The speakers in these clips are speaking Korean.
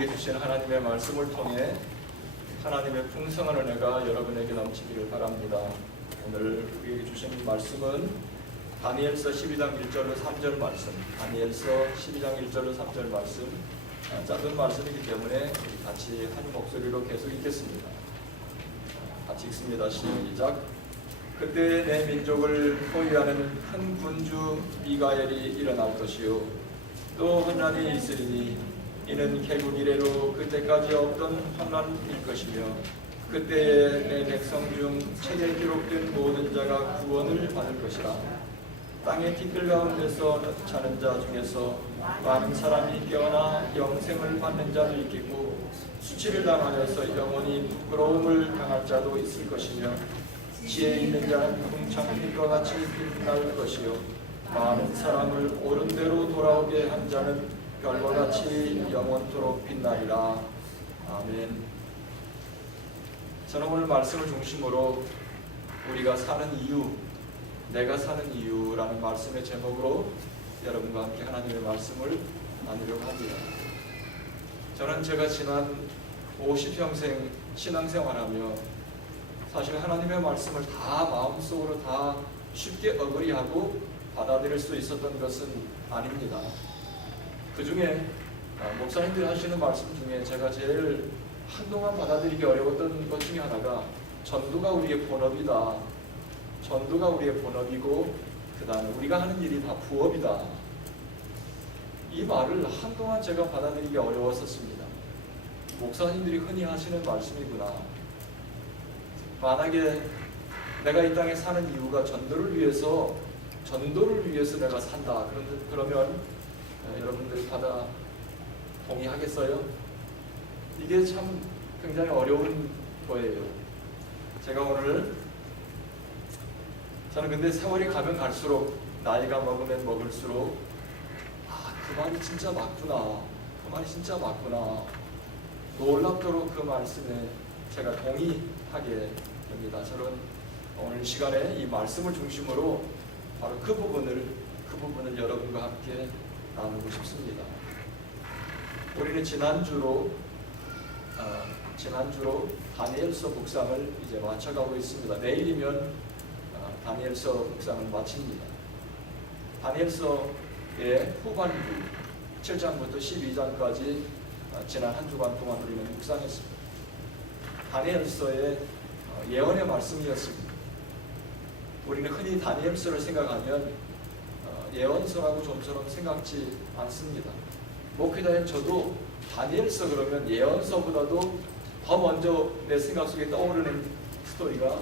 우리에게 주신 하나님의 말씀을 통해 하나님의 풍성한 은혜가 여러분에게 넘치기를 바랍니다. 오늘 우리에게 주신 말씀은 다니엘서 12장 1절로 3절 말씀, 다니엘서 12장 1절로 3절 말씀, 짧은 말씀이기 때문에 같이 한 목소리로 계속 읽겠습니다. 같이 읽습니다. 시작. 그때 내 민족을 포위하는 큰 군주 미가엘이 일어날 것이요 또 환난이 있으리니 이는 개국 이래로 그때까지 없던 환난일 것이며 그때에 내 백성 중 책에 기록된 모든 자가 구원을 받을 것이라. 땅의 티끌 가운데서 자는 자 중에서 많은 사람이 깨어나 영생을 받는 자도 있겠고 수치를 당하여서 영원히 부끄러움을 당할 자도 있을 것이며 지혜 있는 자는 궁창빛과 같이 빛날 것이요 많은 사람을 옳은 대로 돌아오게 한 자는 별과 같이 영원토록 빛나리라. 아멘. 저는 오늘 말씀을 중심으로 우리가 사는 이유, 내가 사는 이유라는 말씀의 제목으로 여러분과 함께 하나님의 말씀을 나누려고 합니다. 저는 제가 지난 50평생 신앙생활하며 사실 하나님의 말씀을 다 마음속으로 다 쉽게 어그리하고 받아들일 수 있었던 것은 아닙니다. 그 중에 목사님들이 하시는 말씀 중에 제가 제일 한동안 받아들이기 어려웠던 것 중에 하나가 전도가 우리의 본업이다. 전도가 우리의 본업이고 그 다음에 우리가 하는 일이 다 부업이다. 이 말을 한동안 제가 받아들이기 어려웠었습니다. 목사님들이 흔히 하시는 말씀이구나. 만약에 내가 이 땅에 사는 이유가 전도를 위해서 내가 산다. 그러면 여러분들이 받아 동의하겠어요? 이게 참 굉장히 어려운 거예요. 제가 오늘 저는 근데 세월이 가면 갈수록 나이가 먹으면 먹을수록 그 말이 진짜 맞구나. 그 말이 진짜 맞구나. 놀랍도록 그 말씀에 제가 동의하게 됩니다. 저는 오늘 시간에 이 말씀을 중심으로 바로 그 부분을 여러분과 함께 나누고 싶습니다. 우리는 지난주로 다니엘서 묵상을 이제 마쳐가고 있습니다. 내일이면 다니엘서 묵상을 마칩니다. 다니엘서의 후반부 7장부터 12장까지 지난 한 주간 동안 우리는 묵상했습니다. 다니엘서의 예언의 말씀이었습니다. 우리는 흔히 다니엘서를 생각하면 예언서라고 좀처럼 생각지 않습니다. 목회자인 저도 다니엘서 그러면 예언서보다도 더 먼저 내 생각 속에 떠오르는 스토리가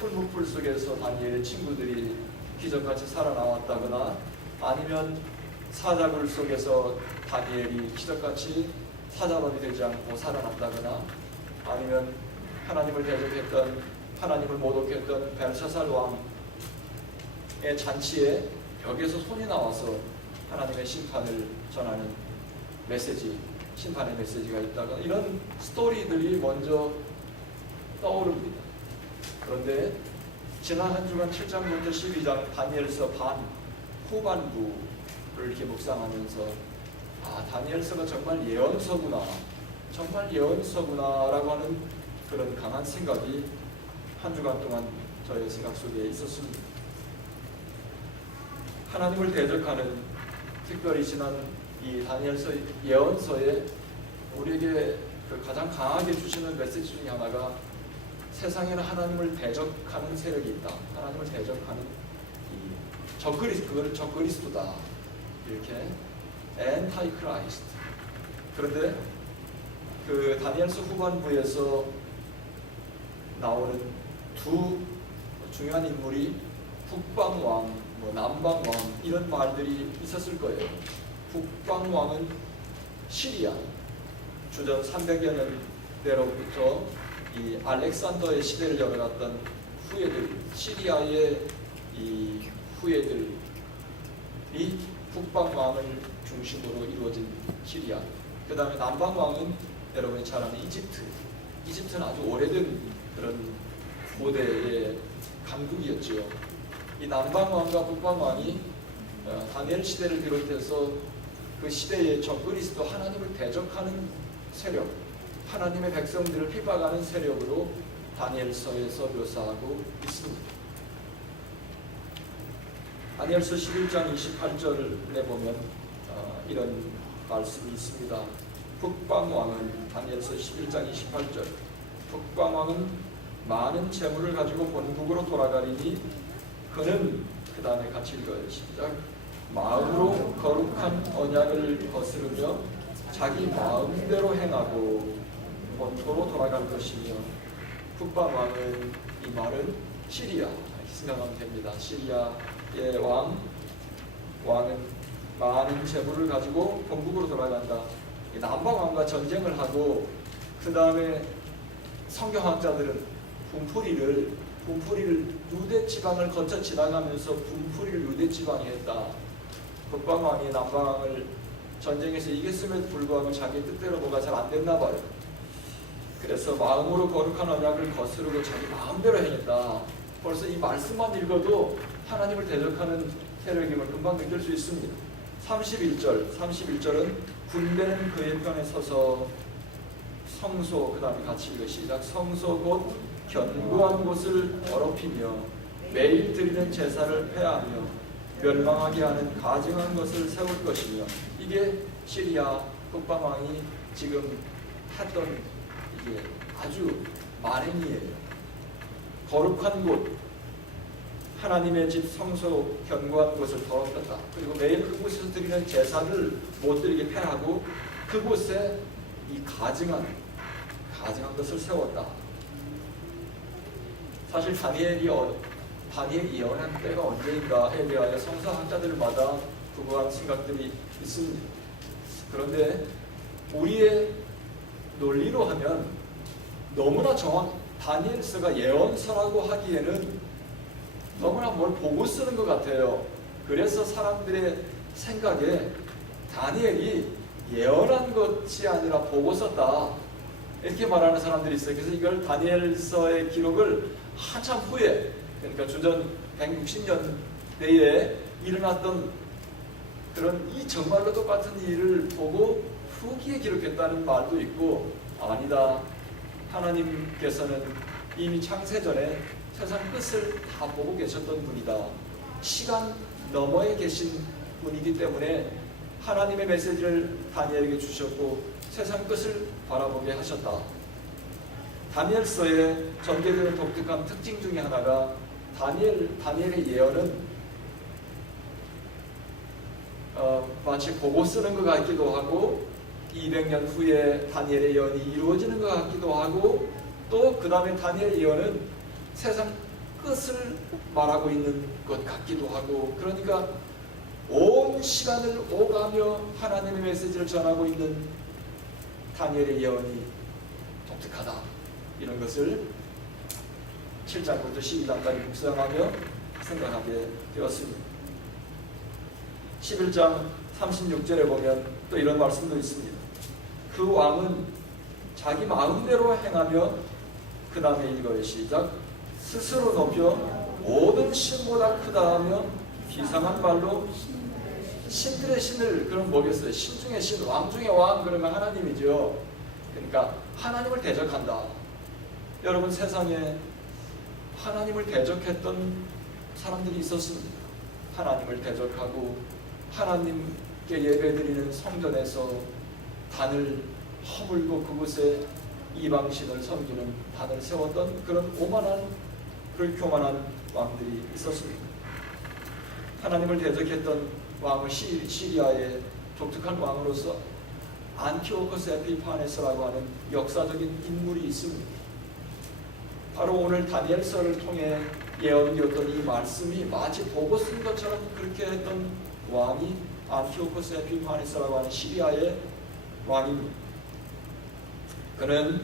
풀무풀 속에서 다니엘의 친구들이 기적같이 살아나왔다거나 아니면 사자굴 속에서 다니엘이 기적같이 사자밥이 되지 않고 살아났다거나 아니면 하나님을 대적했던 하나님을 모독했던 벨사살 왕의 잔치에 벽에서 손이 나와서 하나님의 심판을 전하는 메시지, 심판의 메시지가 있다거나 이런 스토리들이 먼저 떠오릅니다. 그런데 지난 한 주간 7장부터 12장 다니엘서 후반부를 이렇게 묵상하면서 다니엘서가 정말 예언서구나 라고 하는 그런 강한 생각이 한 주간 동안 저의 생각 속에 있었습니다. 하나님을 대적하는, 특별히 지난 이 다니엘서 예언서에 우리에게 가장 강하게 주시는 메시지 중에 하나가 세상에는 하나님을 대적하는 세력이 있다. 하나님을 대적하는 그걸 적그리스도다. 이렇게 엔타이 크라이스트. 그런데 그 다니엘서 후반부에서 나오는 두 중요한 인물이 북방왕, 남방왕 이런 말들이 있었을 거예요. 북방왕은 시리아, 주전 300여 년대로부터 이 알렉산더의 시대를 열어갔던 후예들, 시리아의 이 후예들이 북방왕을 중심으로 이루어진 시리아. 그 다음에 남방왕은 여러분이 잘 아는 이집트는 아주 오래된 그런 고대의 강국이었지요. 이 남방왕과 북방왕이 다니엘 시대를 비롯해서 그 시대의 적그리스도 하나님을 대적하는 세력, 하나님의 백성들을 핍박하는 세력으로 다니엘서에서 묘사하고 있습니다. 다니엘서 11장 28절에 보면 이런 말씀이 있습니다. 북방왕은, 다니엘서 11장 28절, 북방왕은 많은 재물을 가지고 본국으로 돌아가리니 그는, 그 다음에 같이 읽어요. 시작. 마음으로 거룩한 언약을 거스르며 자기 마음대로 행하고 본토로 돌아갈 것이며, 북방왕은, 이 말은 시리아 이렇게 생각하면 됩니다. 시리아의 왕은 많은 재물을 가지고 본국으로 돌아간다. 남방왕과 전쟁을 하고 그 다음에 성경학자들은 분풀이를 유대 지방을 거쳐 지나가면서 분풀이를 유대 지방이 했다. 북방왕이 남방왕을 전쟁에서 이겼음에도 불구하고 자기 뜻대로 뭐가 잘 안 됐나 봐요. 그래서 마음으로 거룩한 언약을 거스르고 자기 마음대로 행했다. 벌써 이 말씀만 읽어도 하나님을 대적하는 세력임을 금방 느낄 수 있습니다. 31절은 군대는 그의 편에 서서 성소, 그 다음에 같이 읽으 시작. 성소 곧 견고한 곳을 더럽히며 매일 드리는 제사를 폐하며 멸망하게 하는 가증한 것을 세울 것이며, 이게 시리아 북방왕이 지금 했던 이게 아주 만행이에요. 거룩한 곳, 하나님의 집 성소 견고한 곳을 더럽혔다. 그리고 매일 그곳에서 드리는 제사를 못 드리게 폐하고 그곳에 이 가증한 것을 세웠다. 사실 다니엘이 예언한 때가 언제인가에 대하여 성서학자들마다 부부한 생각들이 있습니다. 그런데 우리의 논리로 하면 너무나 다니엘서가 예언서라고 하기에는 너무나 뭘 보고 쓰는 것 같아요. 그래서 사람들의 생각에 다니엘이 예언한 것이 아니라 보고 썼다, 이렇게 말하는 사람들이 있어요. 그래서 이걸 다니엘서의 기록을 한참 후에, 그러니까 주전 160년대에 일어났던 그런 이 정말로 똑같은 일을 보고 후기에 기록했다는 말도 있고, 아니다, 하나님께서는 이미 창세전에 세상 끝을 다 보고 계셨던 분이다, 시간 너머에 계신 분이기 때문에 하나님의 메시지를 다니엘에게 주셨고 세상 끝을 바라보게 하셨다. 다니엘서에 전개되는 독특한 특징 중에 하나가 다니엘의 예언은 마치 보고 쓰는 것 같기도 하고 200년 후에 다니엘의 예언이 이루어지는 것 같기도 하고, 또 그 다음에 다니엘의 예언은 세상 끝을 말하고 있는 것 같기도 하고, 그러니까 온 시간을 오가며 하나님의 메시지를 전하고 있는 다니엘의 예언이 독특하다, 이런 것을 7장부터 12장까지 묵상하며 생각하게 되었습니다. 11장 36절에 보면 또 이런 말씀도 있습니다. 그 왕은 자기 마음대로 행하며, 그 다음에 읽어요. 시작. 스스로 높여 모든 신보다 크다 하며 비상한 말로 신들의 신을, 그럼 뭐겠어요? 신 중의 신, 왕 중의 왕, 그러면 하나님이죠. 그러니까 하나님을 대적한다. 여러분, 세상에 하나님을 대적했던 사람들이 있었습니다. 하나님을 대적하고 하나님께 예배드리는 성전에서 단을 허물고 그곳에 이방신을 섬기는 단을 세웠던 그런 오만한, 그런 교만한 왕들이 있었습니다. 하나님을 대적했던 왕은 시리아의 독특한 왕으로서 안티오코스 에피파네스라고 하는 역사적인 인물이 있습니다. 바로 오늘 다니엘서를 통해 예언되었던 이 말씀이 마치 보고 쓴 것처럼 그렇게 했던 왕이 안티오코스 에피파네스라고 하는 시리아의 왕입니다. 그는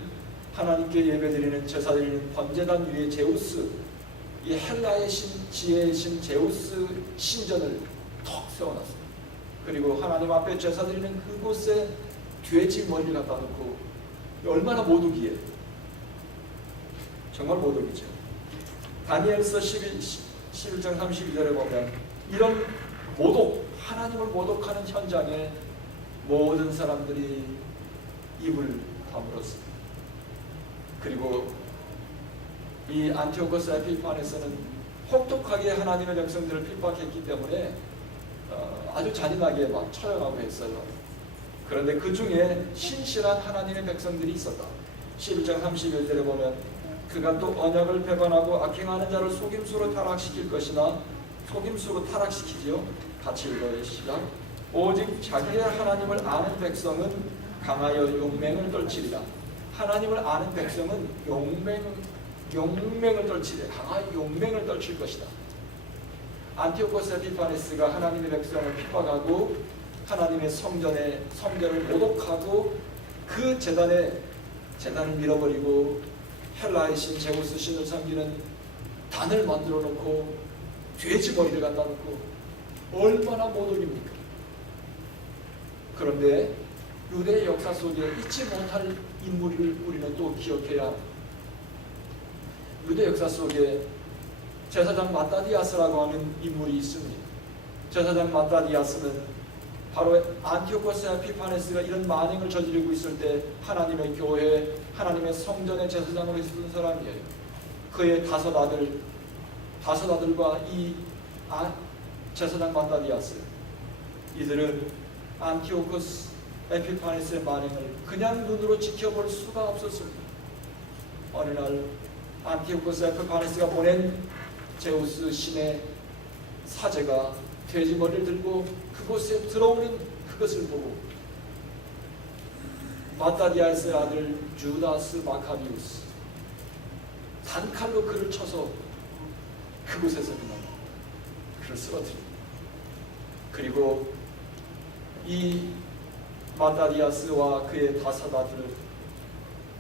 하나님께 예배드리는 제사드리는 번제단 위에 제우스, 이 헬라의 지혜의 신 제우스 신전을 턱 세워놨습니다. 그리고 하나님 앞에 제사드리는 그곳에 돼지 머리를 갖다 놓고, 얼마나 모독이에요. 정말 모독이죠. 다니엘서 11장 32절에 보면 이런 모독, 하나님을 모독하는 현장에 모든 사람들이 입을 다물었습니다. 그리고 이 안티오코스 에피파네스는 혹독하게 하나님의 백성들을 핍박했기 때문에 아주 잔인하게 막 처형하고 했어요. 그런데 그 중에 신실한 하나님의 백성들이 있었다. 11장 31절에 보면 그가 또 언약을 배반하고 악행하는 자를 속임수로 타락시킬 것이나 속임수로 타락시키지요. 같이 읽어요. 시작. 오직 자기의 하나님을 아는 백성은 강하여 용맹을 떨치리라. 하나님을 아는 백성은 용맹을 떨치리라. 강하여 용맹을 떨칠 것이다. 안티오코스 에피파네스가 하나님의 백성을 핍박하고 하나님의 성전을 모독하고 그 재단을 밀어버리고 헬라의 신 제우스 신을 섬기는 단을 만들어 놓고 돼지 머리를 갖다 놓고 얼마나 모독입니까? 그런데 유대의 역사 속에 잊지 못할 인물을 우리는 또 기억해야 합니다. 유대 역사 속에 제사장 마따디아스라고 하는 인물이 있습니다. 제사장 마따디아스는 바로 안티오코스 에피파네스가 이런 만행을 저지르고 있을 때 하나님의 교회, 하나님의 성전의 제사장으로 있었던 사람이에요. 그의 다섯 아들과 이 제사장 마따디아스, 이들은 안티오코스 에피파네스의 만행을 그냥 눈으로 지켜볼 수가 없었습니다. 어느 날 안티오코스 에피파네스가 보낸 제우스 신의 사제가 돼지 머리를 들고 그곳에 들어오는 그것을 보고 마따디아스의 아들 주다스 마카비우스 단칼로 그를 쳐서 그곳에서 그를 쓰러뜨립니다. 그리고 이 마따디아스와 그의 다섯 아들을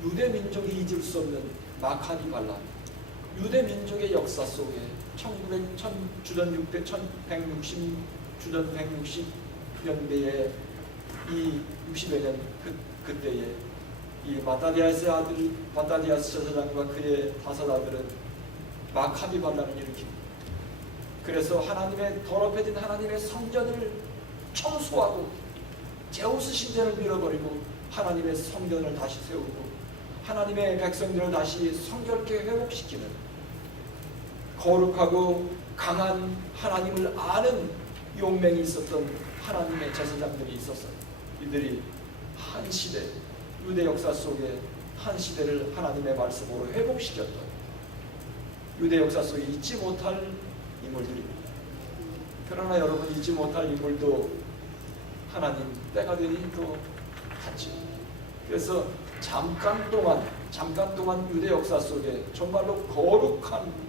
유대 민족이 잊을 수 없는 마카비 반란, 유대 민족의 역사 속에 주전 160년대에 이 60여 년 그때에 이 마따디아스의 아들 마따디아스 제사장과 그의 다섯 아들은 마카비 반란을 일으킵니다. 그래서 하나님의 더럽혀진 하나님의 성전을 청소하고 제우스 신전을 밀어버리고 하나님의 성전을 다시 세우고 하나님의 백성들을 다시 성결케 회복시키는 거룩하고 강한 하나님을 아는 용맹이 있었던 하나님의 제사장들이 있었어요. 이들이 한 시대, 유대 역사 속에 한 시대를 하나님의 말씀으로 회복시켰던 유대 역사 속에 잊지 못할 인물들입니다. 그러나 여러분, 잊지 못할 인물도 하나님 때가 되니 또 같이. 그래서 잠깐 동안 유대 역사 속에 정말로 거룩한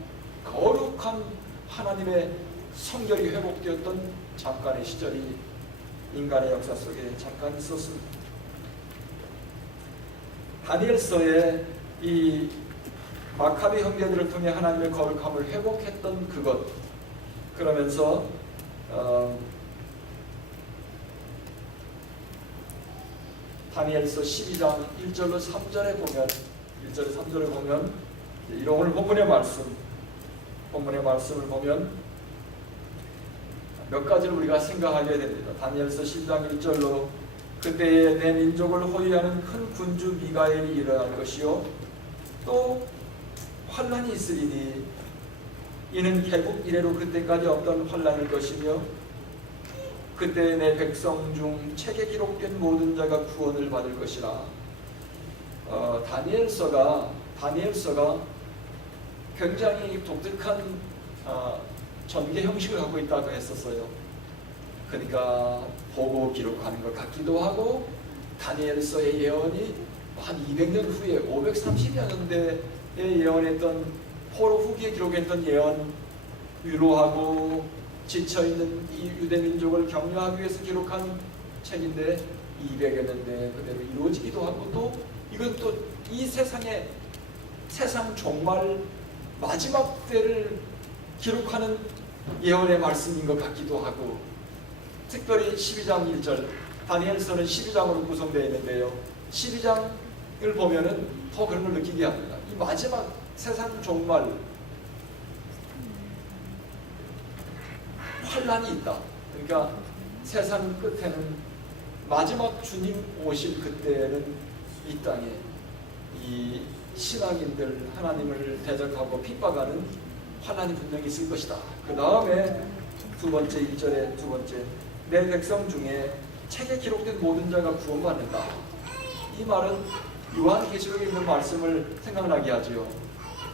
하나님의 성결이 회복되었던 잠깐의 시절이 인간의 역사 속에 잠깐 있었습니다. 다니엘서에 이 마카비 형제들을 통해 하나님의 거룩함을 회복했던 그것, 그러면서 다니엘서 12장 1절로 3절에 보면 오늘 본문의 말씀을 보면 몇 가지를 우리가 생각하게 됩니다. 다니엘서 12장 1절로 그때에 내 민족을 호위하는 큰 군주 미가엘이 일어날 것이요 또 환난이 있으리니 이는 개국 이래로 그때까지 없던 환난일 것이며 그때 내 백성 중 책에 기록된 모든 자가 구원을 받을 것이라. 다니엘서가 굉장히 독특한 전개 형식을 갖고 있다고 했었어요. 그러니까 보고 기록하는 것 같기도 하고, 다니엘서의 예언이 한 200년 후에 530여 년대에 예언했던 포로 후기에 기록했던 예언, 위로하고 지쳐있는 이 유대 민족을 격려하기 위해서 기록한 책인데 200여 년대 그대로 이루어지기도 하고, 또 이건 또 이 세상 종말 마지막 때를 기록하는 예언의 말씀인 것 같기도 하고, 특별히 12장 1절, 다니엘서는 12장으로 구성되어 있는데요, 12장을 보면은 더 그런 걸 느끼게 합니다. 이 마지막 세상 종말 환란이 있다. 그러니까 세상 끝에는 마지막 주님 오실 그때에는 이 땅에 이 신앙인들 하나님을 대적하고 핍박하는 환난이 분명히 있을 것이다. 그 다음에 두 번째 2절에 두 번째, 내 백성 중에 책에 기록된 모든 자가 구원받는다. 이 말은 요한계시록에 있는 말씀을 생각나게 하지요.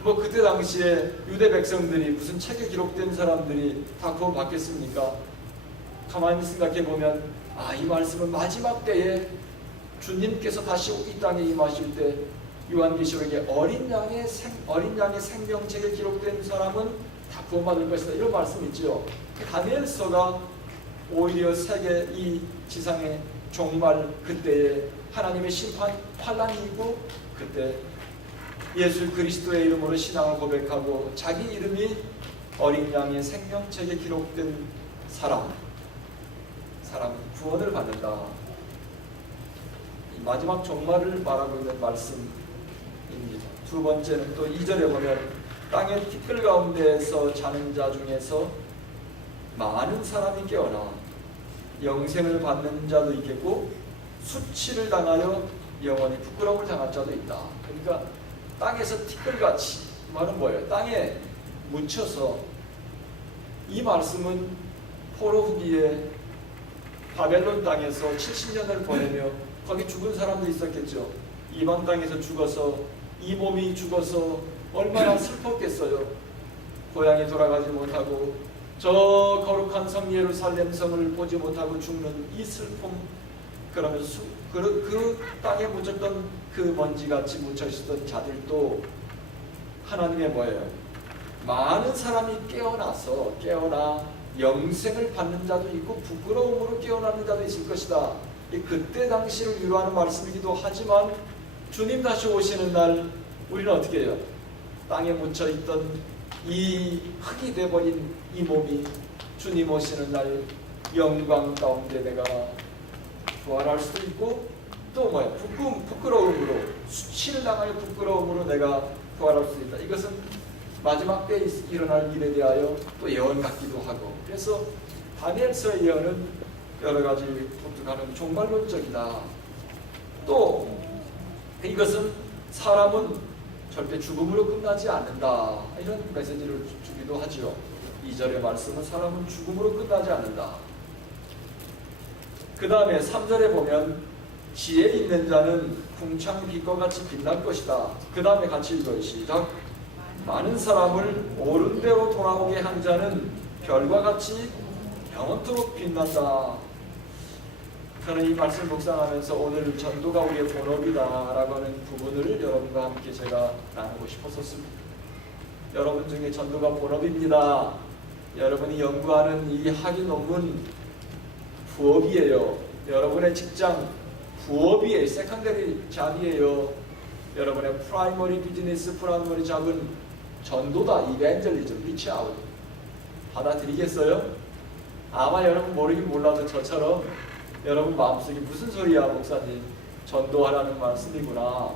뭐 그때 당시에 유대 백성들이 무슨 책에 기록된 사람들이 다 구원받겠습니까? 가만히 생각해 보면 이 말씀은 마지막 때에 주님께서 다시 이 땅에 임하실 때 요한계시록에 어린 양의 생명책에 기록된 사람은 다 구원받을 것이다, 이런 말씀이 있죠. 다니엘서가 오히려 세계 이 지상의 종말 그때에 하나님의 심판 환란이 있고, 그때 예수 그리스도의 이름으로 신앙을 고백하고 자기 이름이 어린 양의 생명책에 기록된 사람은 구원을 받는다. 이 마지막 종말을 말하고 있는 말씀입니다. 두 번째는 또 2절에 보면 땅의 티끌 가운데에서 자는 자 중에서 많은 사람이 깨어나 영생을 받는 자도 있겠고 수치를 당하여 영원히 부끄러움을 당할 자도 있다. 그러니까 땅에서 티끌같이, 말은 뭐예요? 땅에 묻혀서, 이 말씀은 포로 후기에 바벨론 땅에서 70년을 보내며 거기 죽은 사람도 있었겠죠. 이방 땅에서 죽어서, 이 몸이 죽어서 얼마나 슬펐겠어요. 고향에 돌아가지 못하고 저 거룩한 성 예루살렘 성을 보지 못하고 죽는 이 슬픔, 그러면서 그 땅에 묻혔던 그 먼지같이 묻혀있었던 자들도 하나님의 뭐예요? 많은 사람이 깨어나 영생을 받는 자도 있고 부끄러움으로 깨어나는 자도 있을 것이다. 그때 당시를 위로하는 말씀이기도 하지만 주님 다시 오시는 날 우리는 어떻게 해요? 땅에 묻혀있던 이 흙이 돼버린 이 몸이 주님 오시는 날 영광 가운데 내가 부활할 수도 있고, 또 뭐야? 부끄러움으로, 수치를 당하여 부끄러움으로 내가 부활할 수도 있다. 이것은 마지막 때에 일어날 일에 대하여 또 예언 같기도 하고, 그래서 다니엘서의 예언은 여러 가지 독특하는 종말론적이다. 또 이것은 사람은 절대 죽음으로 끝나지 않는다, 이런 메시지를 주기도 하죠. 2절의 말씀은 사람은 죽음으로 끝나지 않는다. 그 다음에 3절에 보면 지혜 있는 자는 궁창 빛과 같이 빛날 것이다. 그 다음에 같이 읽어요. 시작. 많은 사람을 옳은 대로 돌아오게 한 자는 별과 같이 영원토록 빛난다. 저는 이 말씀 묵상하면서 오늘 전도가 우리의 본업이다라고 하는 부분을 여러분과 함께 제가 나누고 싶었습니다. 여러분 중에 전도가 본업입니다. 여러분이 연구하는 이 학위 논문 부업이에요. 여러분의 직장 부업이에요. 세컨더리 잡이에요. 여러분의 프라이머리 비즈니스, 프라이머리 잡은 전도다. 이벤젤리즘, 리치아웃. 받아들이겠어요? 아마 여러분 모르긴 몰라도 저처럼 여러분 마음속에 무슨 소리야 목사님, 전도하라는 말씀이구나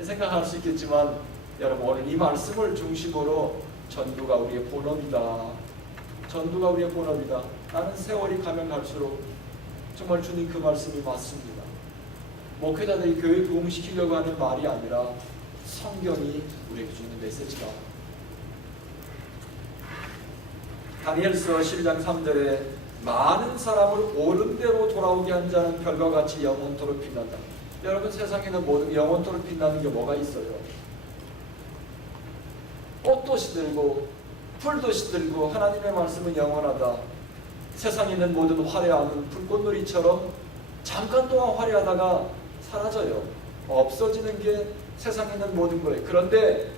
생각할 수 있겠지만, 여러분 오늘 이 말씀을 중심으로 전도가 우리의 본업이다. 전도가 우리의 본업이다. 나는 세월이 가면 갈수록 정말 주님 그 말씀이 맞습니다. 목회자들이 교회 부흥시키려고 하는 말이 아니라 성경이 우리에게 주는 메시지다. 다니엘서 12장 3절에 많은 사람을 옳은 대로 돌아오게 한 자는 별과 같이 영원토록 빛난다. 여러분, 세상에는 모든 영원토록 빛나는 게 뭐가 있어요? 꽃도 시들고 풀도 시들고 하나님의 말씀은 영원하다. 세상에 있는 모든 화려함은 불꽃놀이처럼 잠깐 동안 화려하다가 사라져요. 없어지는 게 세상에 있는 모든 거예요. 그런데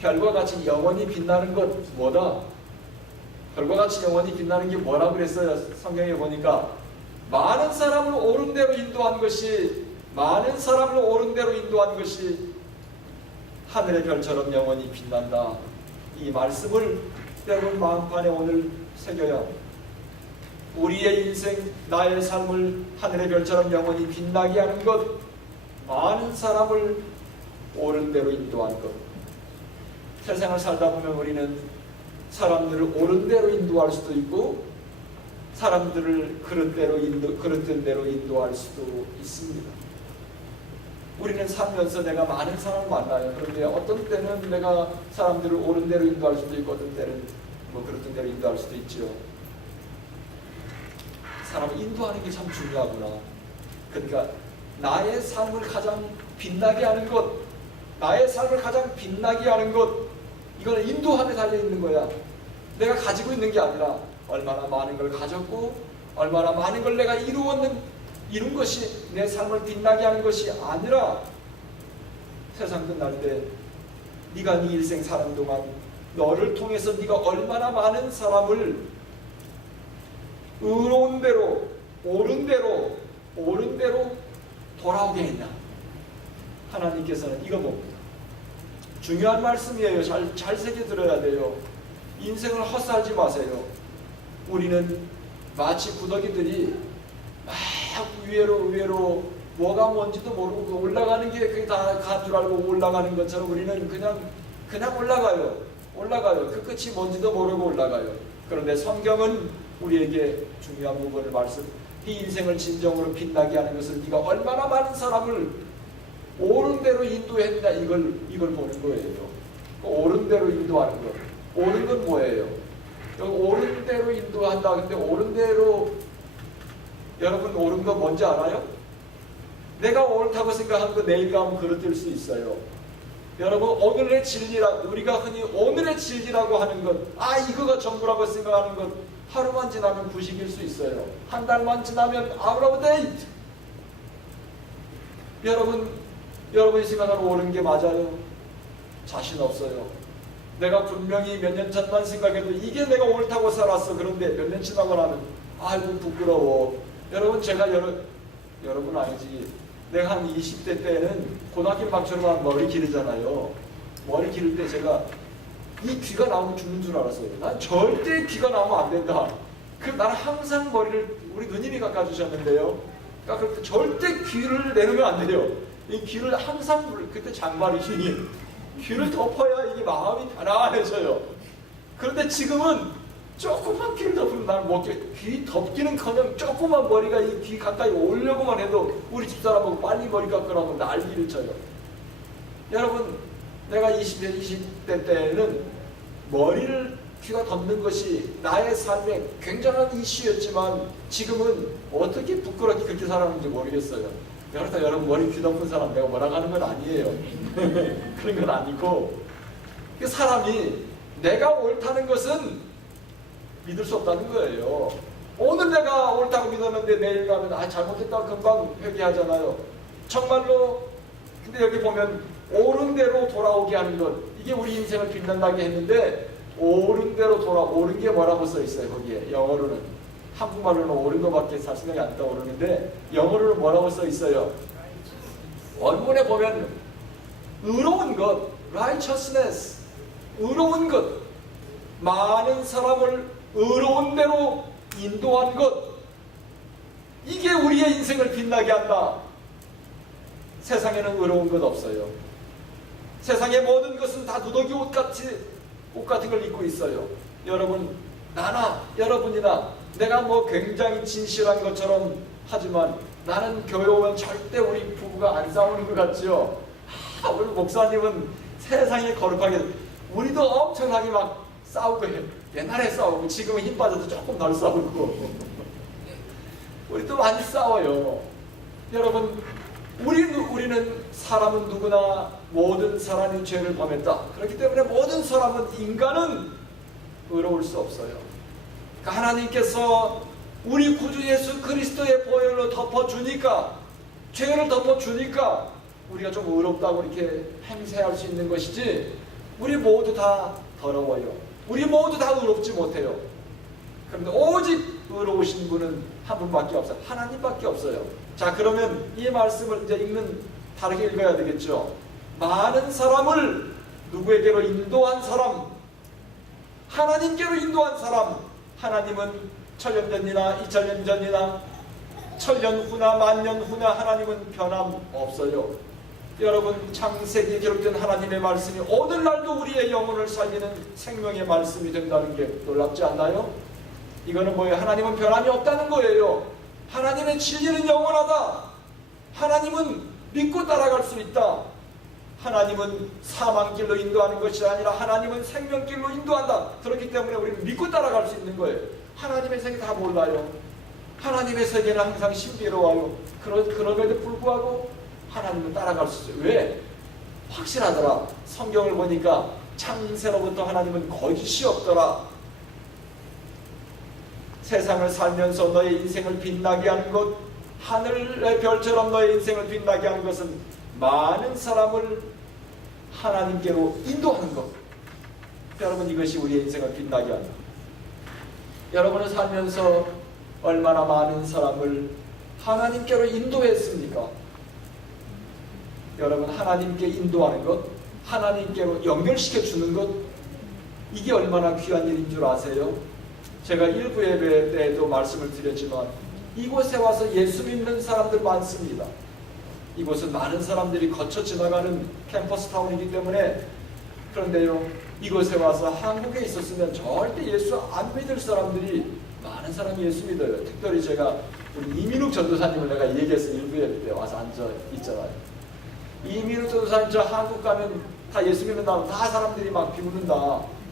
별과 같이 영원히 빛나는 것 뭐다? 별과 같이 영원히 빛나는 게 뭐라고 그랬어요? 성경에 보니까 많은 사람을 옳은 대로 인도한 것이, 많은 사람을 옳은 대로 인도한 것이 하늘의 별처럼 영원히 빛난다. 이 말씀을 여러분 마음판에 오늘 새겨야 우리의 인생, 나의 삶을 하늘의 별처럼 영원히 빛나게 하는 것, 많은 사람을 옳은 대로 인도하는 것. 세상을 살다 보면 우리는 사람들을 옳은 대로 인도할 수도 있고 사람들을 그런 대로 인도할 수도 있습니다. 우리는 살면서 내가 많은 사람을 만나요. 그런데 어떤 때는 내가 사람들을 옳은 대로 인도할 수도 있고, 어떤 때는 그렇던 대로 인도할 수도 있죠. 사람을 인도하는 게 참 중요하구나. 그러니까 나의 삶을 가장 빛나게 하는 것, 나의 삶을 가장 빛나게 하는 것, 이거는 인도함에 달려있는 거야. 내가 가지고 있는 게 아니라 얼마나 많은 걸 가졌고 얼마나 많은 걸 내가 이룬 것이 내 삶을 빛나게 하는 것이 아니라, 세상 끝날 때 네가 네 일생 사는 동안 너를 통해서 네가 얼마나 많은 사람을 의로운 대로, 옳은 대로 돌아오게 했냐. 하나님께서는 이거 봅니다. 중요한 말씀이에요. 잘 새겨 들어야 돼요. 인생을 헛살지 마세요. 우리는 마치 구더기들이 막 위로 뭐가 뭔지도 모르고 올라가는 게 그게 다 간 줄 알고 올라가는 것처럼 우리는 그냥 올라가요. 그 끝이 뭔지도 모르고 올라가요. 그런데 성경은 우리에게 중요한 부분을 네 인생을 진정으로 빛나게 하는 것은 네가 얼마나 많은 사람을 옳은 대로 인도했냐, 이걸 보는 거예요. 옳은 대로 인도하는 것. 옳은 건 뭐예요? 옳은 대로 인도한다. 근데 옳은 대로, 여러분 옳은 거 뭔지 알아요? 내가 옳다고 생각하는 거 내일 가면 그릇될 수 있어요. 여러분 오늘의 진리라고, 우리가 흔히 오늘의 진리라고 하는 것, 이거가 전부라고 생각하는 것, 하루만 지나면 부식일 수 있어요. 한 달만 지나면 out of date. 여러분이 생각하는 옳은 게 맞아요? 자신 없어요. 내가 분명히 몇 년 전만 생각해도 이게 내가 옳다고 살았어. 그런데 몇 년 지나고 나면 아이고 부끄러워. 여러분 아니지. 내가 한 20대 때는 고등학교 막처럼 머리 기르잖아요. 머리 기를 때 제가 이 귀가 나오면 죽는 줄 알았어요. 난 절대 귀가 나오면 안 된다. 나는 항상 머리를, 우리 누님이 깎아주셨는데요. 그러니까 절대 귀를 내놓으면 안 돼요. 이 귀를 항상, 그때 장발이시니 귀를 덮어야 이게 마음이 편안해져요. 그런데 지금은 조금만 귀를 덮으면 난 귀 덮기는커녕 조금만 머리가 이 귀 가까이 오려고만 해도 우리 집사람하고 빨리 머리 깎으라고 난리를 쳐요. 여러분, 내가 20대 때는 귀가 덮는 것이 나의 삶에 굉장한 이슈였지만 지금은 어떻게 부끄럽게 그렇게 살았는지 모르겠어요. 여러분 머리 귀 덮은 사람 내가 뭐라고 하는 건 아니에요. 그런 건 아니고, 사람이 내가 옳다는 것은 믿을 수 없다는 거예요. 오늘 내가 옳다고 믿었는데 내일 가면 잘못했다고 금방 회개하잖아요. 정말로. 근데 여기 보면 옳은 대로 돌아오게 하는 것, 이게 우리 인생을 빛난다게 했는데, 옳은 대로 옳은 게 뭐라고 써 있어요. 거기에 영어로는, 한국말로는 옳은 것밖에 잘 생각이 안 떠오르는데 영어로는 뭐라고 써 있어요? 원문에 보면 의로운 것, righteousness, 의로운 것, 많은 사람을 의로운 대로 인도한 것, 이게 우리의 인생을 빛나게 한다. 세상에는 의로운 것 없어요. 세상의 모든 것은 다 누더기 옷 같은 걸 입고 있어요. 여러분이나 내가 굉장히 진실한 것처럼 하지만 나는 교회 오면 절대 우리 부부가 안 싸우는 것 같죠? 우리 목사님은 세상에 거룩하게, 우리도 엄청나게 막 싸우고 옛날에 싸우고 지금은 힘 빠져도 조금 덜 싸우고 우리도 많이 싸워요. 여러분, 우리는 사람은 누구나 모든 사람이 죄를 범했다. 그렇기 때문에 모든 사람은, 인간은 의로울 수 없어요. 그러니까 하나님께서 우리 구주 예수 그리스도의 보혈로 덮어주니까, 죄를 덮어주니까 우리가 좀 의롭다고 이렇게 행세할 수 있는 것이지, 우리 모두 다 더러워요. 우리 모두 다 의롭지 못해요. 그런데 오직 의로우신 분은 한 분밖에 없어요. 하나님밖에 없어요. 자, 그러면 이 말씀을 이제 다르게 읽어야 되겠죠. 많은 사람을 누구에게로 인도한 사람, 하나님께로 인도한 사람. 하나님은 1000년 전이나 2000년 전이나 1000년 후나 만년 후나 하나님은 변함없어요. 여러분, 창세기에 기록된 하나님의 말씀이 오늘날도 우리의 영혼을 살리는 생명의 말씀이 된다는 게 놀랍지 않나요? 이거는 뭐예요? 하나님은 변함이 없다는 거예요. 하나님의 진리는 영원하다. 하나님은 믿고 따라갈 수 있다. 하나님은 사망길로 인도하는 것이 아니라 하나님은 생명길로 인도한다. 그렇기 때문에 우리는 믿고 따라갈 수 있는 거예요. 하나님의 세계 다 몰라요. 하나님의 세계는 항상 신비로워요. 그럼에도 불구하고 하나님은 따라갈 수 있어요. 왜? 확실하더라. 성경을 보니까 창세로부터 하나님은 거짓이 없더라. 세상을 살면서 너의 인생을 빛나게 하는 것, 하늘의 별처럼 너의 인생을 빛나게 하는 것은 많은 사람을 하나님께로 인도하는 것. 여러분, 이것이 우리의 인생을 빛나게 한다. 여러분은 살면서 얼마나 많은 사람을 하나님께로 인도했습니까? 여러분, 하나님께 인도하는 것, 하나님께로 연결시켜 주는 것, 이게 얼마나 귀한 일인 줄 아세요? 제가 일부 예배 때에도 말씀을 드렸지만 이곳에 와서 예수 믿는 사람들 많습니다. 이곳은 많은 사람들이 거쳐 지나가는 캠퍼스 타운이기 때문에. 그런데요, 이곳에 와서 한국에 있었으면 절대 예수 안 믿을 사람들이 많은 사람이 예수 믿어요. 특별히 제가 우리 이민욱 전도사님을 내가 얘기했어요. 일부 예배 때 와서 앉아 있잖아요. 이민욱 전도사님, 저 한국 가면 다 예수 믿는다고 다 사람들이 막 비웃는다.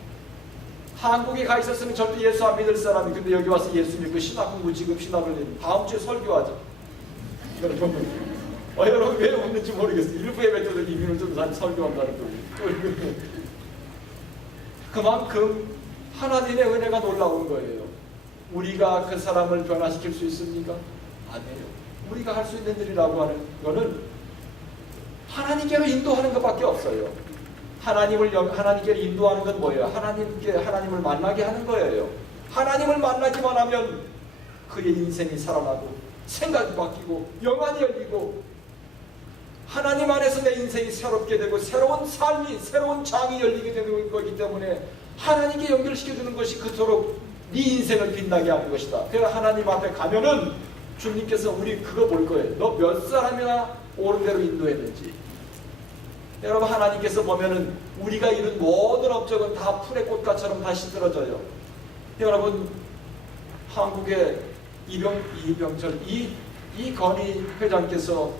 한국에 가 있었으면 절대 예수 안 믿을 사람이, 근데 여기 와서 예수 믿고 신학 공부 지금 신학을 다음 주에 설교하죠. 여러분 왜 웃는지 모르겠어요. 일부 예배 때도 이민우 전도사님 설교한다는 거예요. 그만큼 하나님의 은혜가 놀라운 거예요. 우리가 그 사람을 변화시킬 수 있습니까? 아니에요. 우리가 할 수 있는 일이라고 하는 거는 하나님께로 인도하는 것밖에 없어요. 하나님께로 인도하는 건 뭐예요? 하나님을 만나게 하는 거예요. 하나님을 만나기만 하면 그의 인생이 살아나고 생각이 바뀌고 영안이 열리고 하나님 안에서 내 인생이 새롭게 되고 새로운 삶이, 새로운 장이 열리게 되는 거기 때문에 하나님께 연결시켜주는 것이 그토록 네 인생을 빛나게 하는 것이다. 그래서 하나님 앞에 가면은 주님께서 우리 그거 볼 거예요. 너 몇 사람이나 옳은 대로 인도했는지. 여러분, 하나님께서 보면은 우리가 이룬 모든 업적은 다 풀의 꽃가처럼 다 시들어져요. 여러분, 한국의 이병철 이건희 회장께서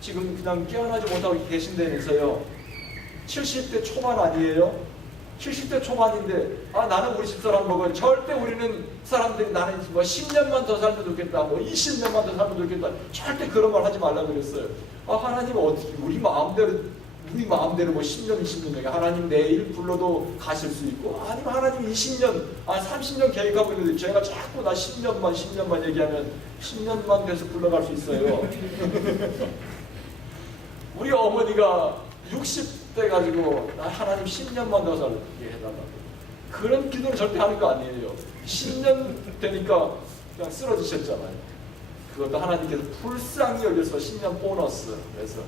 지금 그냥 깨어나지 못하고 계신다면서요. 70대 초반 아니에요? 70대 초반인데 나는 우리 집사람 보고 절대 우리는 사람들이 나는 뭐 10년만 더 살면 좋겠다, 뭐 20년만 더 살면 좋겠다, 절대 그런 말 하지 말라고 그랬어요. 하나님은 어떻게 우리 마음대로 뭐 10년, 20년, 하나님 내일 불러도 가실 수 있고, 아니면 하나님 20년, 30년 계획하고 있는데 제가 자꾸 나 10년만 얘기하면 10년만 돼서 불러갈 수 있어요. 우리 어머니가 60대 가지고 나 하나님 10년만 더 살게 해달라고. 그런 기도를 절대 하는 거 아니에요. 10년 되니까 그냥 쓰러지셨잖아요. 그것도 하나님께서 불쌍히 여겨서 10년 보너스 그래서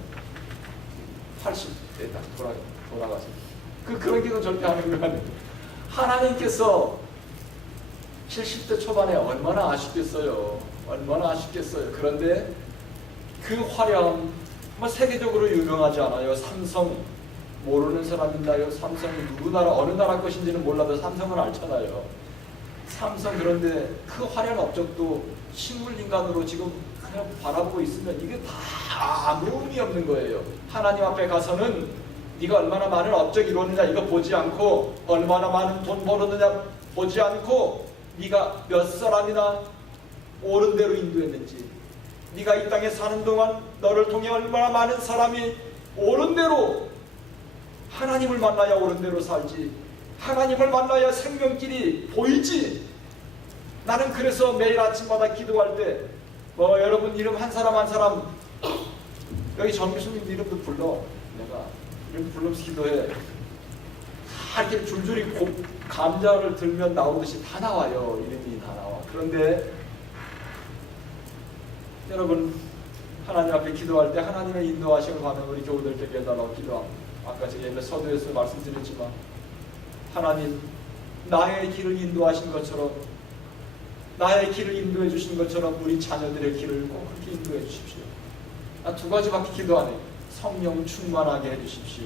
80대 딱 돌아가셨어요. 그런 기도 절대 하는 거 아니에요. 하나님께서 70대 초반에 얼마나 아쉽겠어요. 얼마나 아쉽겠어요. 그런데 그 화려함, 세계적으로 유명하지 않아요. 삼성 모르는 사람 있나요? 삼성이 어느 나라 것인지는 몰라도 삼성은 알잖아요. 삼성, 그런데 그 화려한 업적도 식물인간으로 지금 그냥 바라보고 있으면 이게 다 아무 의미 없는 거예요. 하나님 앞에 가서는 네가 얼마나 많은 업적이 이루었느냐 이거 보지 않고, 얼마나 많은 돈 벌었느냐 보지 않고, 네가 몇 사람이나 옳은 대로 인도했는지, 네가 이 땅에 사는 동안 너를 통해 얼마나 많은 사람이 옳은 대로 하나님을 만나야 옳은 대로 살지, 하나님을 만나야 생명길이 보이지. 나는 그래서 매일 아침마다 기도할 때 여러분 이름 한 사람 여기 정교수님 이름도 불러. 내가 이름 불러서 기도해. 다 이렇게 줄줄이 감자를 들면 나오듯이 다 나와요. 이름이 다 나와. 그런데 여러분, 하나님 앞에 기도할 때 하나님의 인도하심을 받는 우리 교우들께 해달라고 기도합니다. 아까 제가 예배 서두에서 말씀드렸지만, 하나님 나의 길을 인도하신 것처럼, 나의 길을 인도해 주신 것처럼 우리 자녀들의 길을 꼭 그렇게 인도해 주십시오. 나 두 가지밖에 기도 안 해요. 성령 충만하게 해주십시오.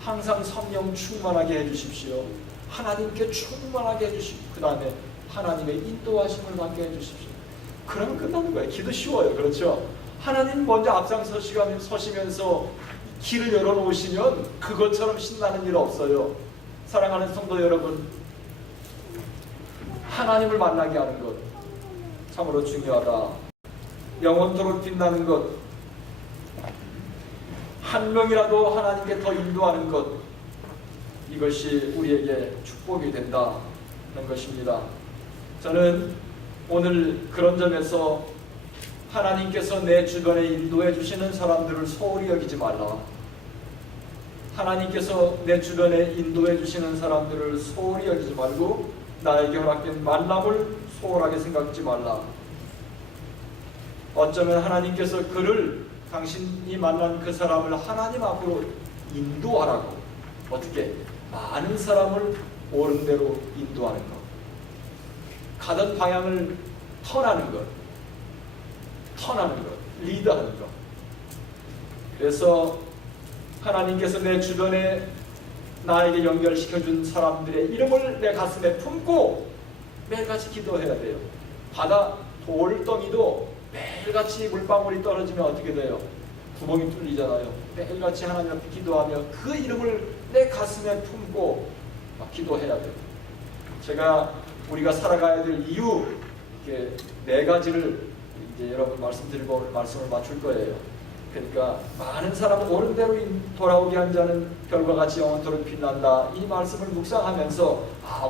항상 성령 충만하게 해주십시오. 하나님께 충만하게 해주십시오. 그 다음에 하나님의 인도하심을 받게 해주십시오. 그러면 끝나는 거예요. 기도 쉬워요. 그렇죠? 하나님 먼저 앞장서시면서 길을 열어놓으시면 그것처럼 신나는 일 없어요. 사랑하는 성도 여러분, 하나님을 만나게 하는 것 참으로 중요하다. 영원토록 빛나는 것, 한 명이라도 하나님께 더 인도하는 것, 이것이 우리에게 축복이 된다는 것입니다. 저는 오늘 그런 점에서 하나님께서 내 주변에 인도해 주시는 사람들을 소홀히 여기지 말라. 하나님께서 내 주변에 인도해 주시는 사람들을 소홀히 여기지 말고 나에게 허락된 만남을 소홀하게 생각하지 말라. 어쩌면 하나님께서 그를, 당신이 만난 그 사람을 하나님 앞으로 인도하라고, 어떻게? 많은 사람을 옳은 대로 인도하는 것, 가던 방향을 턴하는 것, 리드하는 것. 그래서 하나님께서 내 주변에 나에게 연결시켜준 사람들의 이름을 내 가슴에 품고 매일같이 기도해야 돼요. 바다 돌덩이도 매일같이 물방울이 떨어지면 어떻게 돼요? 구멍이 뚫리잖아요. 매일같이 하나님 앞에 기도하며 그 이름을 내 가슴에 품고 막 기도해야 돼요. 제가 우리가 살아가야 될 이유, 이렇게 4가지를 이제 여러분 말씀드리고 오늘 말씀을 맞출 거예요. 그러니까 많은 사람은 옳은 대로 돌아오게 한 자는 별과 같이 영원토록 빛난다. 이 말씀을 묵상하면서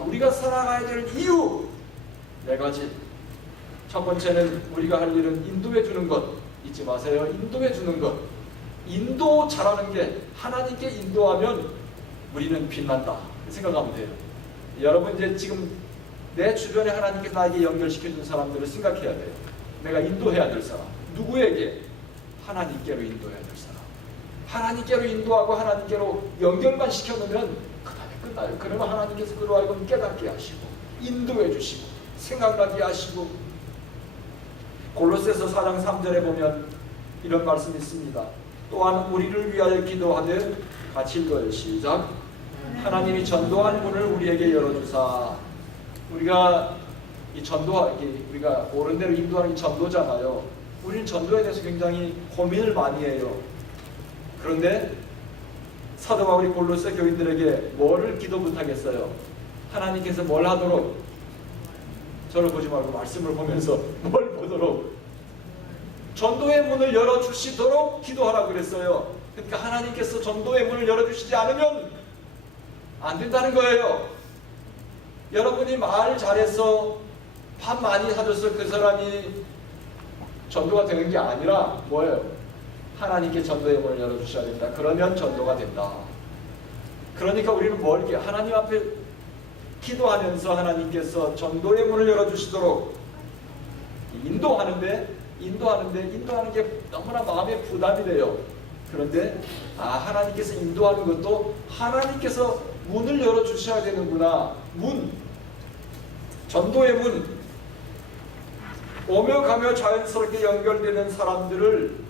우리가 살아가야 될 이유 4가지. 첫 번째는 우리가 할 일은 인도해 주는 것. 잊지 마세요. 인도해 주는 것. 인도 잘하는 게, 하나님께 인도하면 우리는 빛난다 생각하면 돼요. 여러분 이제 지금 내 주변에 하나님께서 나에게 연결시켜준 사람들을 생각해야 돼요. 내가 인도해야 될 사람. 누구에게? 하나님께로 인도해야 될 사람. 하나님께로 인도하고 하나님께로 연결만 시켜놓으면 그 다음에 끝나요. 그러면 하나님께서 그로 하여금 깨닫게 하시고 인도해 주시고 생각나게 하시고. 골로새서 4장 3절에 보면 이런 말씀이 있습니다. 또한 우리를 위하여 기도하되, 같이 읽어요. 시작. 하나님이 전도한 문을 우리에게 열어주사. 우리가 우리가 옳은 대로 인도하는 게 전도잖아요. 우리는 전도에 대해서 굉장히 고민을 많이 해요. 그런데 사도 바울이 골로새 교인들에게 뭐를 기도 부탁했어요? 하나님께서 뭘 하도록? 저를 보지 말고 말씀을 보면서 뭘 보도록? 전도의 문을 열어주시도록 기도하라고 그랬어요. 그러니까 하나님께서 전도의 문을 열어주시지 않으면 안 된다는 거예요. 여러분이 말 잘해서 밥 많이 사줘서 그 사람이 전도가 되는 게 아니라 뭐예요? 하나님께 전도의 문을 열어주셔야 된다. 그러면 전도가 된다. 그러니까 우리는 뭘 이렇게 하나님 앞에 기도하면서 하나님께서 전도의 문을 열어주시도록 인도하는 게 너무나 마음에 부담이 돼요. 그런데 하나님께서 인도하는 것도 하나님께서 문을 열어주셔야 되는구나. 전도의 문. 오며 가며 자연스럽게 연결되는 사람들을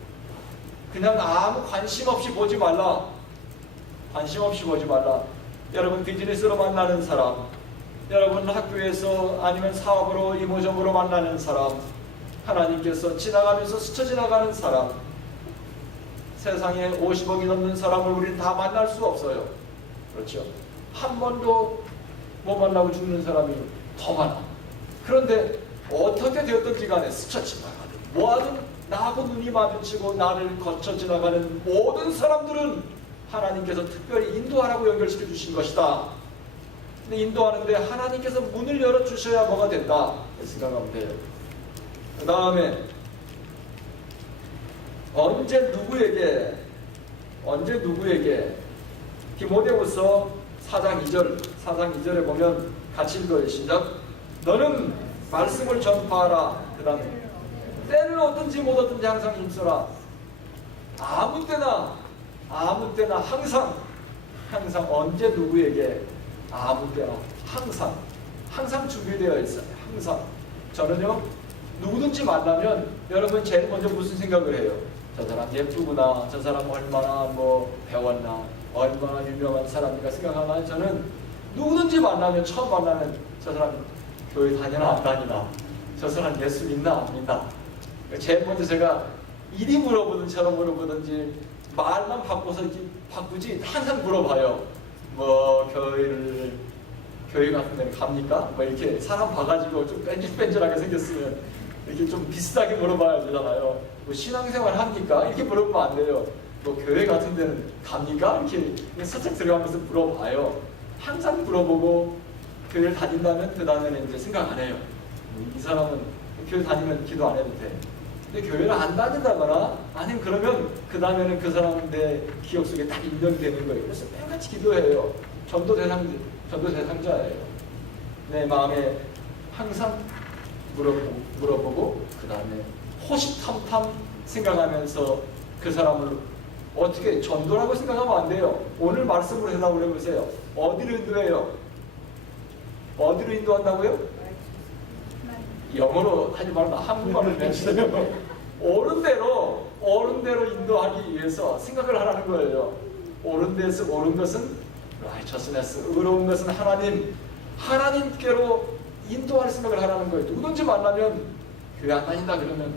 그냥 아무 관심 없이 보지 말라. 여러분 비즈니스로 만나는 사람, 여러분 학교에서 아니면 사업으로 이모저모로 만나는 사람, 하나님께서 지나가면서 스쳐 지나가는 사람, 세상에 50억이 넘는 사람을 우리는 다 만날 수 없어요. 그렇죠? 한 번도 못 만나고 죽는 사람이 더 많아. 그런데 어떻게 되었든지 간에 스쳐 지나가는, 뭐하든 나하고 눈이 마주치고 나를 거쳐 지나가는 모든 사람들은 하나님께서 특별히 인도하라고 연결시켜 주신 것이다. 근데 인도하는데 하나님께서 문을 열어주셔야 뭐가 된다 생각하면 돼요. 그 다음에 언제 누구에게 디모데후서 4장 2절에 보면 같이 읽어요. 시작. 너는 말씀을 전파하라. 그 다음에 때를 얻든지 못 얻든지 항상 힘써라. 아무 때나 항상 언제 누구에게 아무 때나 항상 준비되어 있어요. 항상. 저는요 누구든지 만나면 여러분 제일 먼저 무슨 생각을 해요? 저 사람 예쁘구나, 저 사람 얼마나 배웠나, 얼마나 유명한 사람인가 생각하나요? 저는 누구든지 만나면 처음 만나면 저 사람 교회 다니나 안 다니나, 저 사람 예수 믿나 안 믿나. 제일 먼저 제가 이리 물어보든지 저러 물어보든지 말만 바꿔서 이렇게 바꾸지 항상 물어봐요. 뭐 교회 같은 데는 갑니까? 뭐 이렇게 사람 봐가지고 좀 뺀질뺀질하게 생겼으면 이렇게 좀 비슷하게 물어봐야 되잖아요. 뭐 신앙생활 합니까? 이렇게 물어보면 안 돼요. 뭐 교회 같은 데는 갑니까? 이렇게 살짝 들어가면서 물어봐요. 항상 물어보고 교회를 다닌다면 그 다음에는 이제 생각 안 해요. 이 사람은 교회 다니면 기도 안 해도 돼. 근데 교회를 안 다닌다거나 아니면 그러면 그 다음에는 그 사람 내 기억 속에 딱 인정이 되는 거예요. 그래서 매일같이 기도해요. 전도 대상자예요. 내 마음에 항상 물어보고 그 다음에 호시탐탐 생각하면서 그 사람을 어떻게 전도라고 생각하면 안 돼요. 오늘 말씀으로 해석을 해보세요. 어디로 인도해요? 어디로 인도한다고요? 영어로 하지 말고 한국말로 해주세요. 옳은 대로 인도하기 위해서 생각을 하라는 거예요. 옳은 것은 righteousness, 의로운 것은 하나님께로 인도할 생각을 하라는 거예요. 누구든지 만나면 교회 안 다닌다 그러면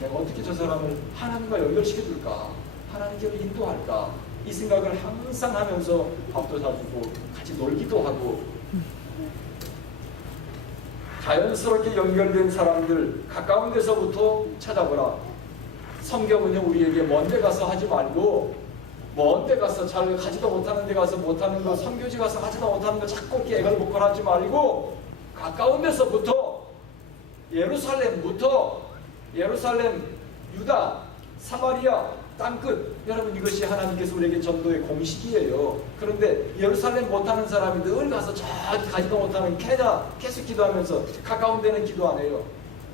내가 어떻게 저 사람을 하나님과 연결시켜줄까? 하나님께로 인도할까? 이 생각을 항상 하면서 밥도 사주고 같이 놀기도 하고 자연스럽게 연결된 사람들 가까운 데서부터 찾아보라. 성경은요 우리에게 먼 데 가서 하지 말고 먼 데 가서 잘 가지도 못하는 데 가서 못하는 거, 선교지 가서 하지도 못하는 거 자꾸 이렇게 애걸복걸하지 말고 가까운 데서부터 예루살렘, 유다, 사마리아 땅끝. 여러분 이것이 하나님께서 우리에게 전도의 공식이에요. 그런데 예루살렘 못하는 사람이 늘 가서 저기 가지도 못하는 케냐 계속 기도하면서 가까운 데는 기도 안 해요.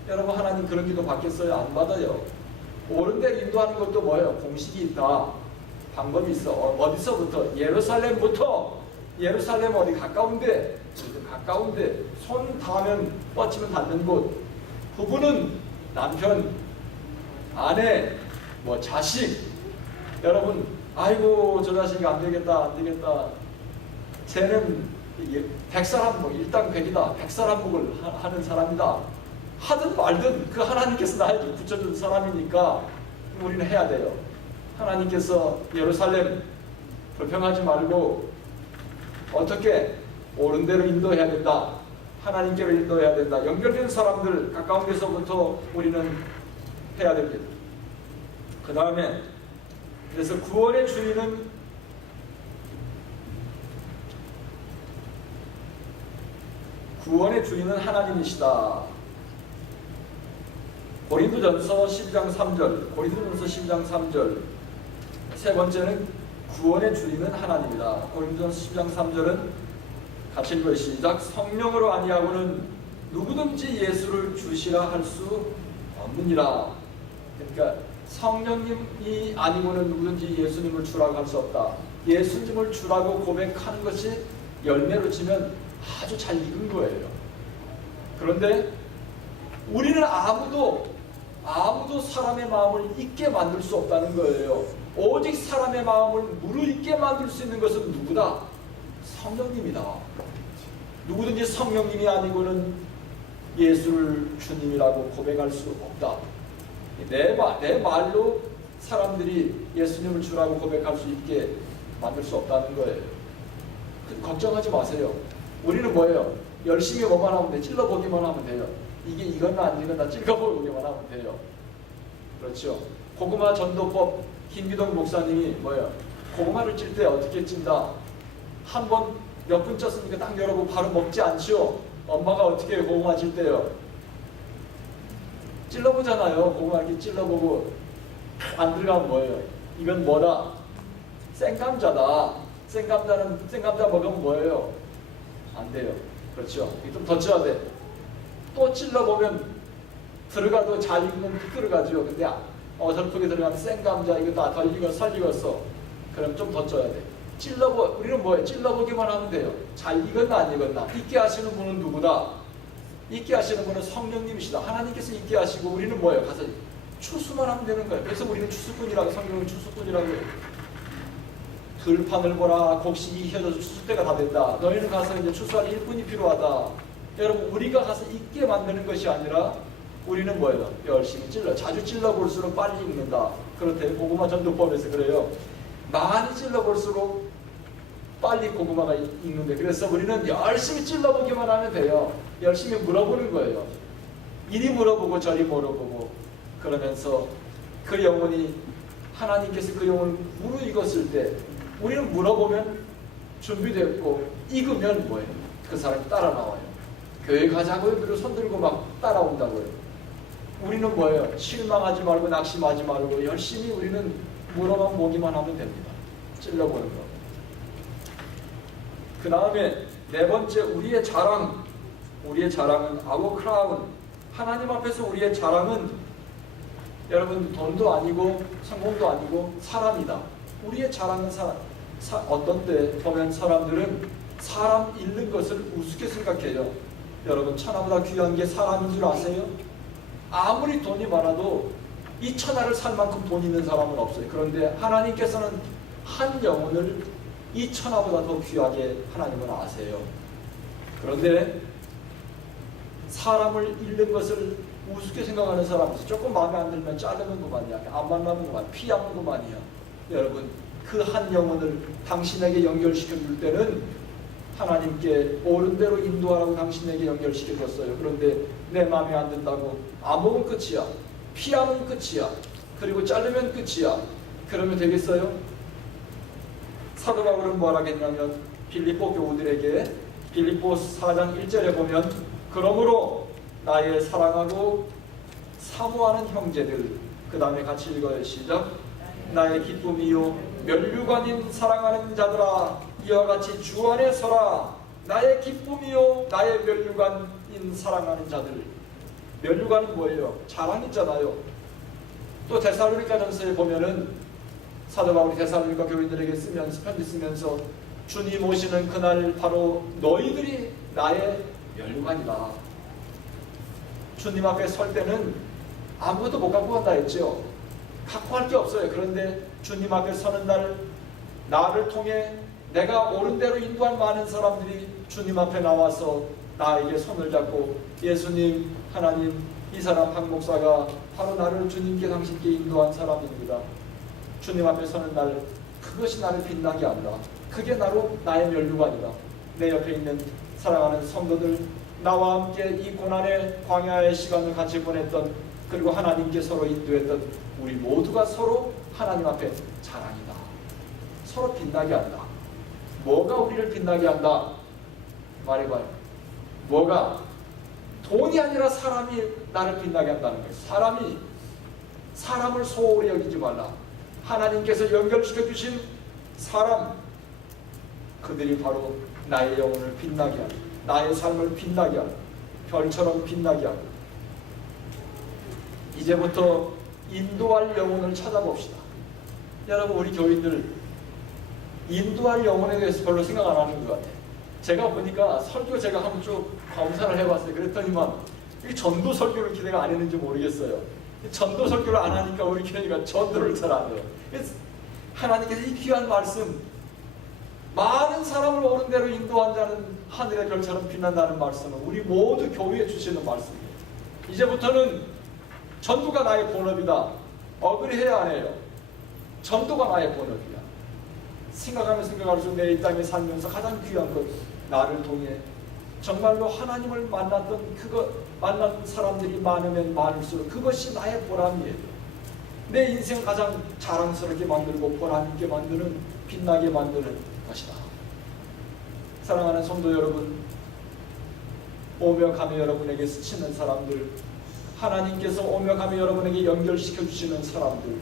여러분 하나님 그런 기도 받겠어요? 안 받아요. 옳은 데를 인도하는 것도 뭐예요? 공식이 있다. 방법이 있어. 어디서부터? 예루살렘 어디 가까운데 손 닿으면 뻗치면 닿는 곳. 부부는 남편, 아내, 뭐 자식. 여러분 아이고 저 자식이 안 되겠다. 쟤는 백사람목 일당백이다. 백사람목을 하는 사람이다. 하든 말든 그 하나님께서 나에게 붙여준 사람이니까 우리는 해야 돼요. 하나님께서 예루살렘 불평하지 말고 어떻게 옳은 대로 인도해야 된다. 하나님께로 인도해야 된다. 연결된 사람들 가까운 데서부터 우리는 해야 됩니다. 그 다음에 그래서 구원의 주인은 하나님이시다. 고린도전서 12장 3절. 세 번째는 구원의 주인은 하나님이다. 고린도전서 12장 3절은 같이 읽어요. 시작. 성령으로 아니하고는 누구든지 예수를 주시라 할 수 없느니라. 그러니까 성령님이 아니고는 누구든지 예수님을 주라고 할 수 없다. 예수님을 주라고 고백하는 것이 열매로 치면 아주 잘 익은 거예요. 그런데 우리는 아무도 사람의 마음을 잊게 만들 수 없다는 거예요. 오직 사람의 마음을 무르익게 만들 수 있는 것은 누구다? 성령님이다. 누구든지 성령님이 아니고는 예수를 주님이라고 고백할 수 없다. 내 말로 사람들이 예수님을 주라고 고백할 수 있게 만들 수 없다는 거예요. 걱정하지 마세요. 우리는 뭐예요? 열심히 뭐만 하면 돼. 찔러보기만 하면 돼요. 이게 이거나 안 이거나 찔러보기만 하면 돼요. 그렇죠. 고구마 전도법 김기동 목사님이 뭐예요? 고구마를 찔 때 어떻게 찐다? 한 번 몇 분 쪘으니까 딱 열어보고 바로 먹지 않죠. 엄마가 어떻게 해요? 고구마 찔 때요? 찔러보잖아요. 고구마 이렇게 찔러보고 안 들어가면 뭐예요? 이건 뭐다? 생감자다. 생감자 먹으면 뭐예요? 안 돼요. 그렇죠. 좀 더 쪄야 돼. 또 찔러보면 들어가도 잘 익으면 들어가죠. 근데 어설프게 들어가면 생감자 이거 다 덜 익었어. 그럼 좀 더 쪄야 돼. 우리는 뭐예요? 찔러보기만 하면 돼요. 잘 익었나 안 익었나. 익게 하시는 분은 누구다? 익게 하시는 분은 성령님이시다. 하나님께서 익게 하시고 우리는 뭐예요? 가서 추수만 하면 되는 거예요. 그래서 우리는 추수꾼이라고, 성경은 추수꾼이라고 해요. 들판을 보라. 곡식이 익혀져서 추수 때가 다 됐다. 너희는 가서 이제 추수할 일꾼이 필요하다. 여러분, 우리가 가서 익게 만드는 것이 아니라 우리는 뭐예요? 열심히 자주 찔러볼수록 빨리 익는다. 그렇대요. 고구마 전도법에서 그래요. 많이 찔러볼수록 빨리 고구마가 익는데, 그래서 우리는 열심히 찔러보기만 하면 돼요. 열심히 물어보는 거예요. 이리 물어보고 저리 물어보고, 그러면서 그 영혼이, 하나님께서 그 영혼을 무르익었을 때 우리는 물어보면 준비됐고, 익으면 뭐예요? 그 사람이 따라 나와요. 교회 가자고요. 그리고 손들고 막 따라온다고요. 우리는 뭐예요? 실망하지 말고 낙심하지 말고 열심히 우리는 물어만 보기만 하면 됩니다. 찔러보는 거. 그 다음에 네 번째, 우리의 자랑. 우리의 자랑은 our crown. 하나님 앞에서 우리의 자랑은 여러분 돈도 아니고 성공도 아니고 사람이다. 우리의 자랑은 어떤 때 보면 사람들은 사람 잃는 것을 우습게 생각해요. 여러분, 천하보다 귀한 게 사람인 줄 아세요? 아무리 돈이 많아도 이 천하를 살 만큼 돈 있는 사람은 없어요. 그런데 하나님께서는 한 영혼을 이 천하보다 더 귀하게 하나님은 아세요. 그런데 사람을 잃는 것을 우습게 생각하는 사람이 있어요. 조금 마음에 안 들면 자르는 그만이야. 안 만나는 그만, 피하는 그만이야. 여러분, 그 한 영혼을 당신에게 연결시켜 줄 때는 하나님께 옳은 대로 인도하라고 당신에게 연결시켜 줬어요. 그런데 내 마음에 안 든다고 안 보면 끝이야. 피하면 끝이야. 그리고 자르면 끝이야. 그러면 되겠어요? 사도 바울은 뭐라 했냐면 빌립보 교우들에게 빌립보 4장 1절에 보면 그러므로 나의 사랑하고 사모하는 형제들, 그 다음에 같이 읽어요. 시작. 나의 기쁨이요 면류관인 사랑하는 자들아, 이와 같이 주 안에 서라. 나의 기쁨이요 나의 면류관인 사랑하는 자들. 면류관은 뭐예요? 자랑 있잖아요. 또 데살로니가전서에 보면은 사도 바울이 데살로니가 교인들에게 쓰면서 편지 쓰면서 주님 오시는 그날 바로 너희들이 나의 면류관이다. 주님 앞에 설 때는 아무것도 못 갖고 간다 했죠. 갖고 할 게 없어요. 그런데 주님 앞에 서는 날 나를 통해 내가 옳은 대로 인도한 많은 사람들이 주님 앞에 나와서 나에게 손을 잡고 예수님, 하나님, 이 사람 박 목사가 바로 나를 주님께 당신께 인도한 사람입니다. 주님 앞에 서는 날 그것이 나를 빛나게 한다. 그게 나로 나의 면류관이다. 내 옆에 있는 사랑하는 성도들, 나와 함께 이 고난의 광야의 시간을 같이 보냈던, 그리고 하나님께 서로 인도했던 우리 모두가 서로 하나님 앞에 자랑이다. 서로 빛나게 한다. 뭐가 우리를 빛나게 한다? 말해봐요. 뭐가? 돈이 아니라 사람이 나를 빛나게 한다는 거예요. 사람을 소홀히 여기지 말라. 하나님께서 연결시켜 주신 사람, 그들이 바로 나의 영혼을 빛나게 하고 나의 삶을 빛나게 하고 별처럼 빛나게 하고. 이제부터 인도할 영혼을 찾아봅시다. 여러분, 우리 교인들 인도할 영혼에 대해서 별로 생각 안 하는 것 같아요. 제가 보니까 설교 제가 한번 쭉 검사를 해봤어요. 그랬더니만 이 전도 설교를 기대가 안 했는지 모르겠어요. 전도 설교를 안 하니까 우리 교회가 전도를 잘 안 해요. 하나님께서 이 귀한 말씀, 많은 사람을 옳은 대로 인도한 자는 하늘의 별처럼 빛난다는 말씀은 우리 모두 교회에 주시는 말씀이에요. 이제부터는 전도가 나의 본업이다. 억울해야 안 해요. 전도가 나의 본업이야. 생각하면 생각할수록 내 이 땅에 살면서 가장 귀한 것, 나를 통해 정말로 하나님을 만난 사람들이 많으면 많을수록 그것이 나의 보람이에요. 내 인생을 가장 자랑스럽게 만들고 보람있게 만드는, 빛나게 만드는 것이다. 사랑하는 성도 여러분, 오며 가며 여러분에게 스치는 사람들, 하나님께서 오며 가며 여러분에게 연결시켜 주시는 사람들,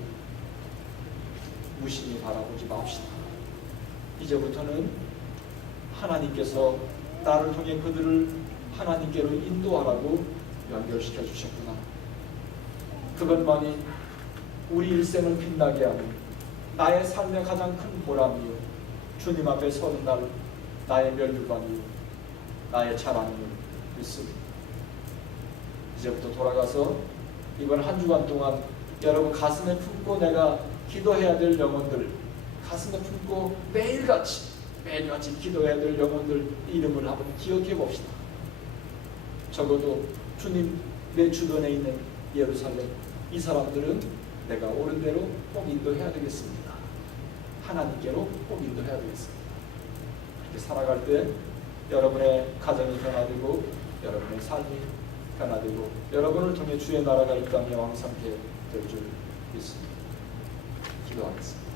무심히 바라보지 맙시다. 이제부터는 하나님께서 나를 통해 그들을 하나님께로 인도하라고 연결시켜 주셨구나. 그것만이 우리 일생을 빛나게 하는 나의 삶의 가장 큰 보람이요, 주님 앞에 서는 날 나의 면류관이요, 나의 자랑임을 믿습니다. 이제부터 돌아가서 이번 한 주간 동안 여러분 가슴에 품고 내가 기도해야 될 영혼들, 가슴에 품고 매일같이 기도해야 될 영혼들 이름을 한번 기억해 봅시다. 적어도 주님 내 주변에 있는 예루살렘 이 사람들은 내가 옳은 대로 꼭 인도해야 되겠습니다. 하나님께로 꼭 인도해야 되겠습니다. 그렇게 살아갈 때 여러분의 가정이 변화되고 여러분의 삶이 변화되고 여러분을 통해 주의 나라가 이 땅에 왕성케 될 줄 믿습니다. 기도하겠습니다.